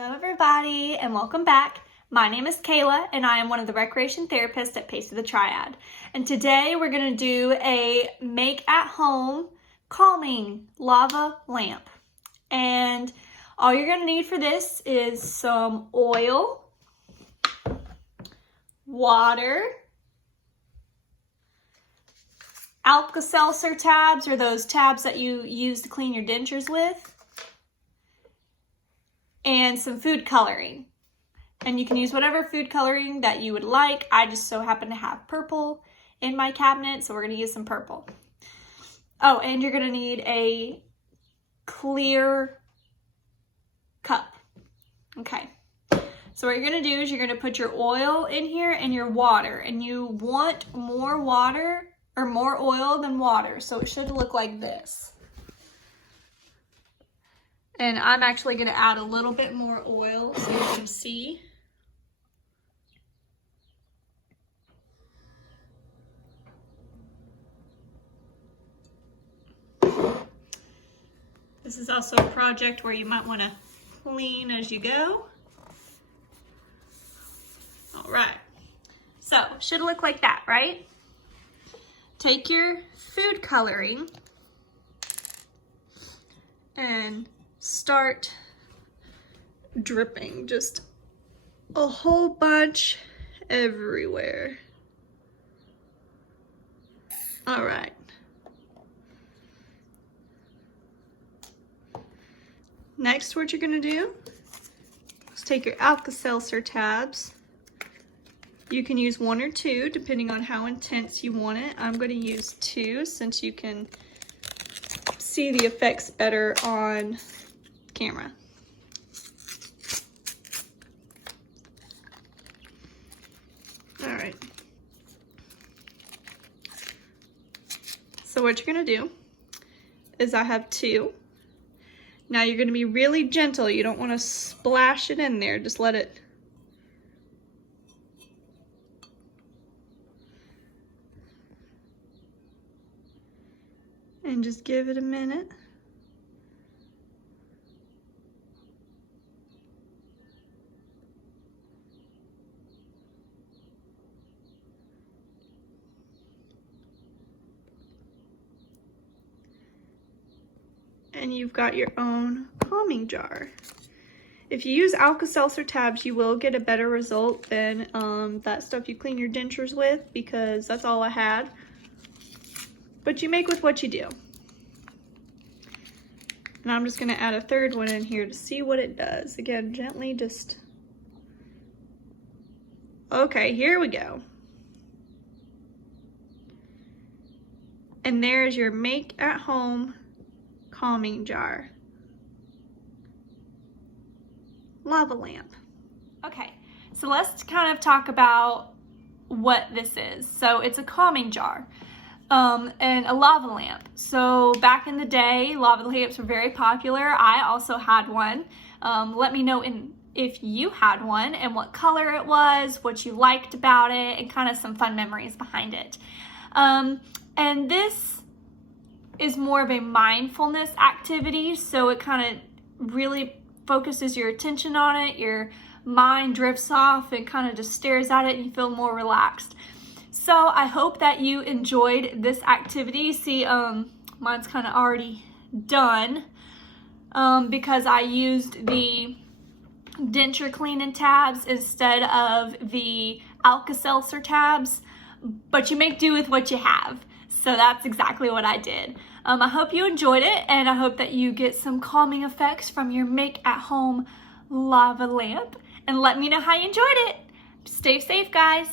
Hello everybody and welcome back. My name is Kayla and I am one of the recreation therapists at Pace of the Triad. And today we're going to do a make at home calming lava lamp. And all you're going to need for this is some oil, water, Alka-Seltzer tabs, or those tabs that you use to clean your dentures with, and some food coloring. And you can use whatever food coloring that you would like. I just so happen to have purple in my cabinet, so we're going to use some purple. Oh, and you're going to need a clear cup. Okay. So what you're going to do is you're going to put your oil in here and your water. And you want more water or more oil than water. So it should look like this. And I'm actually going to add a little bit more oil so you can see. This is also a project where you might want to clean as you go. All right. So, should look like that, right? Take your food coloring and start dripping just a whole bunch everywhere. All right. Next, what you're gonna do is take your Alka-Seltzer tabs. You can use 1 or 2 depending on how intense you want it. I'm gonna use 2 since you can see the effects better on camera. All right. So what you're gonna do is I have 2. Now you're gonna be really gentle. You don't wanna splash it in there. Just let it and just give it a minute. And you've got your own calming jar. If you use Alka-Seltzer tabs, you will get a better result than that stuff you clean your dentures with, because that's all I had. But you make with what you do. And I'm just gonna add a 3rd one in here to see what it does. Again, gently just... Okay, here we go. And there's your make at home calming jar. Lava lamp. Okay, so let's kind of talk about what this is. So it's a calming jar and a lava lamp. So back in the day, lava lamps were very popular. I also had one. Let me know if you had one and what color it was, what you liked about it, and kind of some fun memories behind it. And this is more of a mindfulness activity, so it kind of really focuses your attention on it. Your mind drifts off and kind of just stares at it and you feel more relaxed. So I hope that you enjoyed this activity. See, mine's kind of already done because I used the denture cleaning tabs instead of the Alka-Seltzer tabs, but you make do with what you have. So that's exactly what I did. I hope you enjoyed it, and I hope that you get some calming effects from your make-at-home lava lamp. And let me know how you enjoyed it. Stay safe, guys.